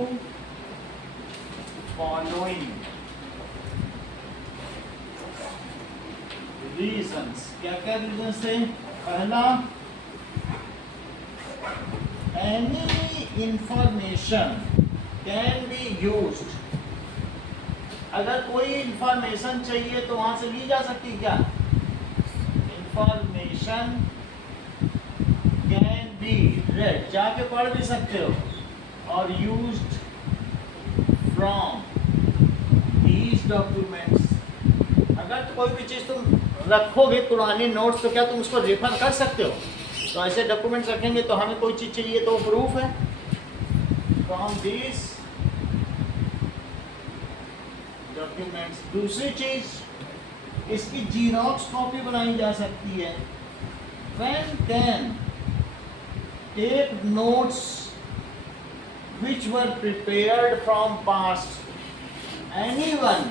following reasons. क्या क्या reasons थे? पहला, any information can be used. अगर कोई इंफॉर्मेशन चाहिए तो वहां से ली जा सकती है क्या? इंफॉर्मेशन कैन बी रेड, जाके पढ़ भी सकते हो, और यूज्ड फ्रॉम दीज डॉक्यूमेंट्स। अगर तो कोई भी चीज़ तुम रखोगे पुरानी नोट्स, तो क्या तुम उसको रेफर कर सकते हो? तो ऐसे डॉक्यूमेंट्स रखेंगे तो हमें कोई चीज़ चाहिए तो प्रूफ है। From these documents. दूसरी चीज, इसकी जीरोक्स कॉपी बनाई जा सकती है। When can take notes which were prepared from past? Anyone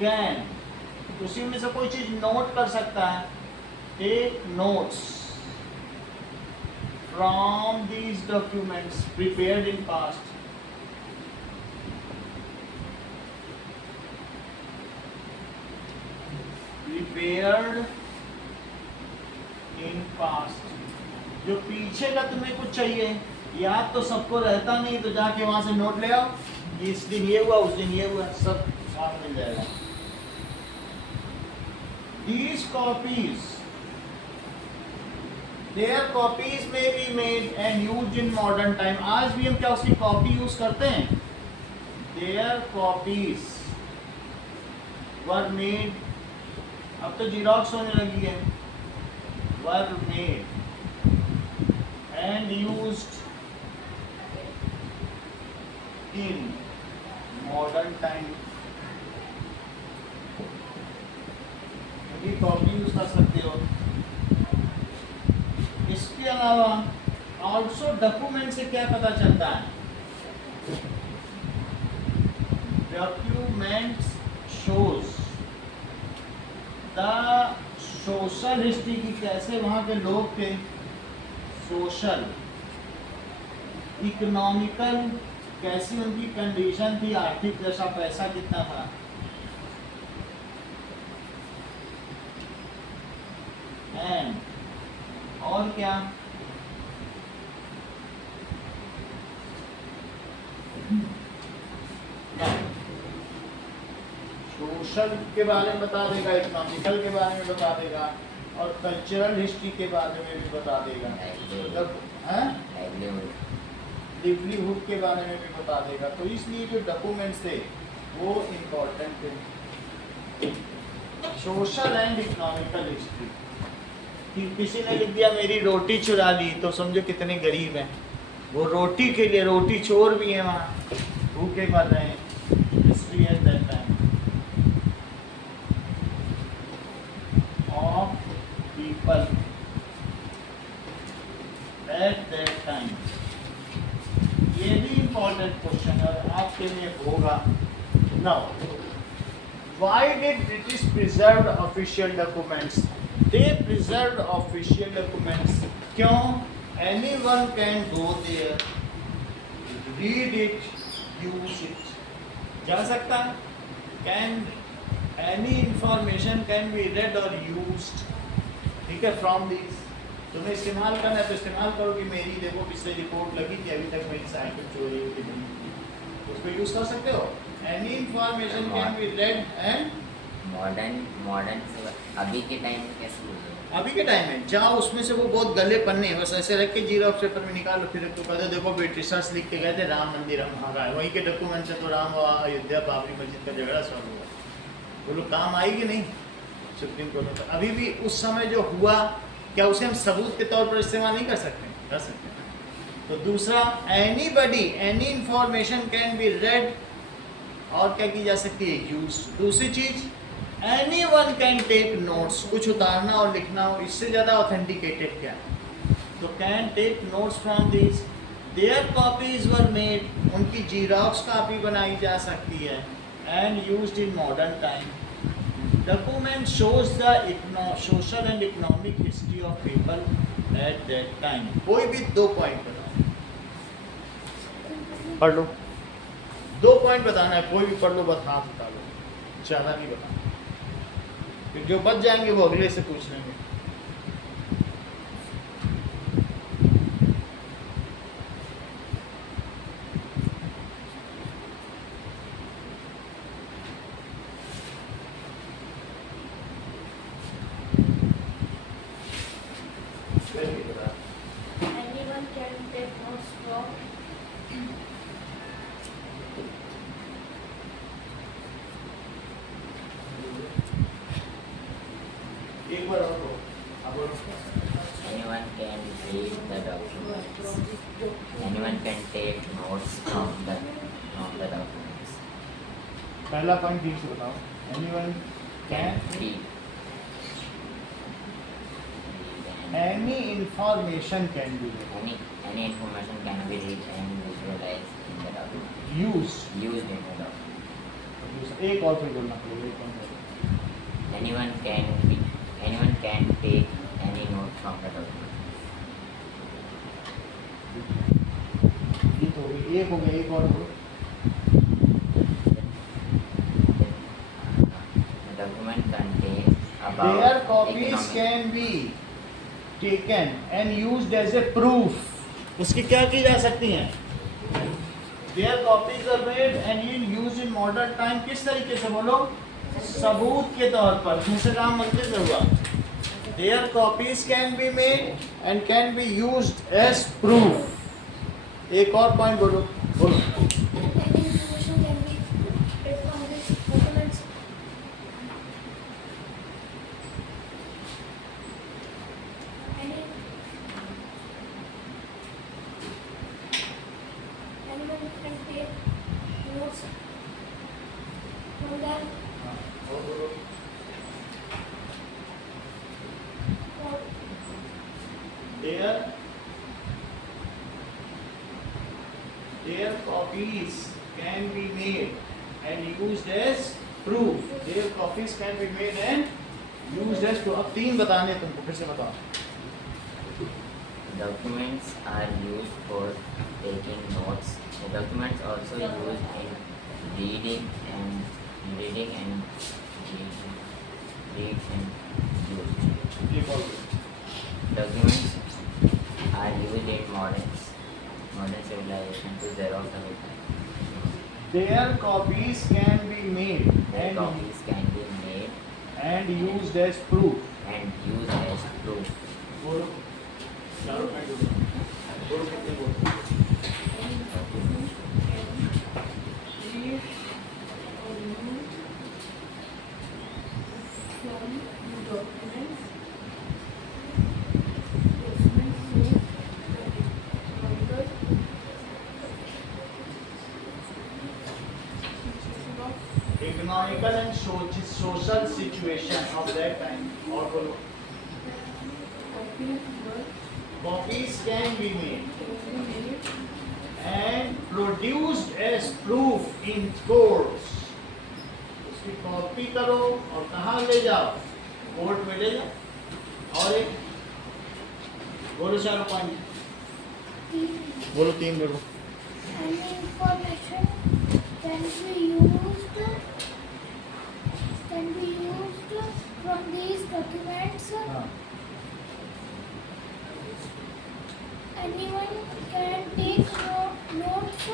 can, उसी में से कोई चीज नोट कर सकता है। Take notes from these documents prepared in past. Prepared in past, जो पीछे का तुम्हें कुछ चाहिए, याद तो सबको रहता नहीं, तो जाके वहां से नोट ले आओ, इस दिन ये हुआ, उस दिन ये हुआ, सब साथ मिल जाएगा। These copies, their copies may be made and used in modern time. आज भी हम क्या उसकी कॉपी यूज करते हैं? Their copies were made, अब तो जीरोक्स होने लगी है, were made and used in modern time. ये कॉपी यूज कर सकते हो। इसके अलावा ऑल्सो डॉक्यूमेंट से क्या पता चलता है? Documents shows the social history की, कैसे वहाँ के लोग थे, सोशल इकोनॉमिकल कैसी उनकी कंडीशन थी, आर्थिक दशा, पैसा कितना था। एंड और क्या, सोशल के बारे में बता देगा, इकोनॉमिकल के बारे में बता देगा और कल्चरल हिस्ट्री के बारे में भी बता देगा। लिवलीहुड के बारे में भी बता देगा। तो इसलिए जो डॉक्यूमेंट्स थे वो इम्पोर्टेंट थे। सोशल एंड इकोनॉमिकल हिस्ट्री, कि किसी ने लिख दिया मेरी रोटी चुरा ली, तो समझो कितने गरीब हैं वो, रोटी के लिए रोटी चोर भी हैं, वहाँ भूखे मर रहे हैं। History at that time of people at that time, ये भी इम्पोर्टेंट क्वेश्चन है और आपके लिए होगा। Now why did British preserve official documents? They preserve official documents क्यों? Anyone can go there, read it, use it, जा सकता है। Can any information can be read और यूज्ड, ठीक है, फ्रॉम दिस। तुम्हें इस्तेमाल करना है तो इस्तेमाल करो कि मेरी देखो पिछले रिपोर्ट लगी थी, अभी तक मेरी साइकिल चोरी हुई थी, उसको यूज कर सकते हो। Any information can be red and modern अभी के टाइम में कैसे यूज होगा? अभी के टाइम में जाओ, उसमें से वो बहुत गले पन्ने हैं, बस ऐसे रख के जीरोक्स पेपर में निकालो, फिर तो कहते देखो ब्रिटिशर्स लिख के गए थे राम मंदिर हम वहाँ का है, वहीं के डॉक्यूमेंट से तो राम अयोध्या बाबरी मस्जिद का झगड़ा सॉल्व हुआ। वो लोग काम आई कि नहीं सुप्रीम कोर्ट में? तो अभी भी उस समय जो हुआ, क्या उसे हम सबूत के तौर पर इस्तेमाल नहीं कर सकते? कर सकते हैं। तो दूसरा, anybody any information can be read, और क्या की जा सकती है? यूज। दूसरी चीज, एनीवन कैन टेक नोट्स, कुछ उतारना और लिखना हो, इससे ज़्यादा ऑथेंटिकेटेड क्या है? तो can take notes from this, there copies were made, उनकी जीरोक्स कॉपी बनाई जा सकती है, and used in modern time. Document shows the social and economic history of people at that time. कोई भी 2 पॉइंट बताओ, पढ़ लो, 2 पॉइंट बताना है, कोई भी पढ़ लो, बस हाथ उठा लो, ज़्यादा नहीं बताना, फिर जो बच जाएंगे वो अगले से पूछ लेंगे। Anyone can take notes from एक बार और बोलो, अब बोलो। Anyone can read the documents. Anyone can take notes from the documents. पहला पॉइंट ठीक से बताओ। Anyone can, Read. any information can be Any information can be read and visualized in the document. used। Used in the document. एक और फिर बोलना पड़ेगा, एक और बोलो। Anyone can take any note from the document. ये तो हो गई, एक हो गया, एक और बोलो। The document contains about Their copies economic- can be taken and used as a proof। उसकी क्या की जा सकती हैं? Their copies are made and used in modern time। किस तरीके से बोलो? सबूत के तौर पर, जैसे राम मंदिर में हुआ। Their copies can be made and can be used as proof। एक और पॉइंट बोलो, बोलो। Any information can be read from these documents. Anyone can take notes from them. और बोलो। copies can be made and used as proof. Their copies can be made and used as proof. अब 3 बताने तुमको, फिर से बताओ. Documents are used for taking notes. The documents also used in reading and read and used. ये बोलो. Documents are used in modern civilization to xerox everything. Their copies can be made Their copies can be made and used as proof. and used as proof. बोलो. चारों point बोलो. बोलो कितने बोलो. Economical and social situation of that time. और बोलो. Copies can be made and produced as proof in courts. उसकी copy करो और कहाँ ले जाओ? कोर्ट में ले जाओ. और एक बोलो चारों पॉइंट. बोलो 3 बोलो. Any information can be used from these documents. हाँ. Anyone can take notes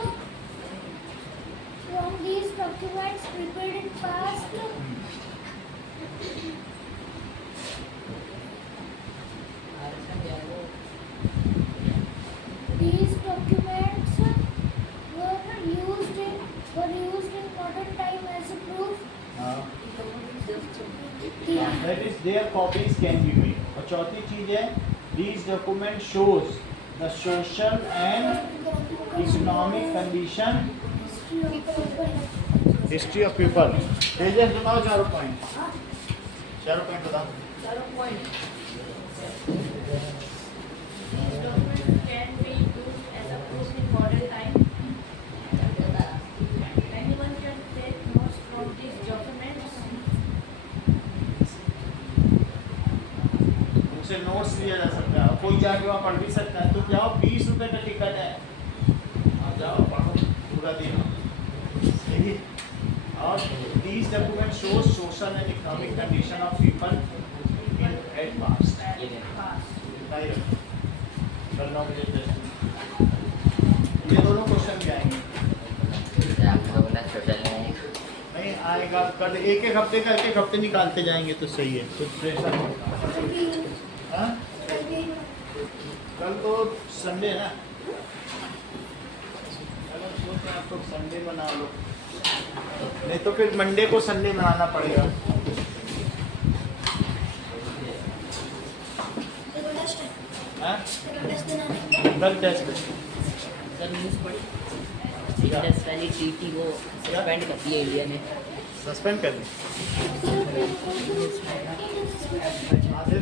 from these documents prepared in past. These documents were used in modern time as a proof. हाँ. The That is, their copies can be made. और चौथी चीज है, these documents shows the social and economic condition, history of people. तेजस बताओ चारों point. चारों point बताओ. चारों point. These documents can be used as a proof in modern time. Anyone can take notes from these documents. उनसे notes लिया जा सकता है. कोई जाके वहाँ पढ़ भी सकता है. तुम जाओ, 20 रुपए का टिकट है, आप जाओ पढ़ो पूरा दिन. सही. और these documents show social and economic condition of people in at past. नहीं रखो. कल 9 बजे टेस्ट. ये दोनों क्वेश्चन भी आएंगे. आप लोगों ने टोटल में नहीं आएगा. कल एक हफ्ते का, एक हफ्ते निकालते जाएंगे तो सही है. कुछ प्रेशर होगा. हाँ? कल तो संडे है ना. चलो सोच रहे आप लोग संडे बना लो, नहीं तो फिर मंडे को संडे बनाना पड़ेगा. हाँ? कल टेस्ट है. सर न्यूज़ पढ़ी इंडस वैली ट्रीटी वो सस्पेंड कर दिया इंडिया ने. सस्पेंड कर दी. आधे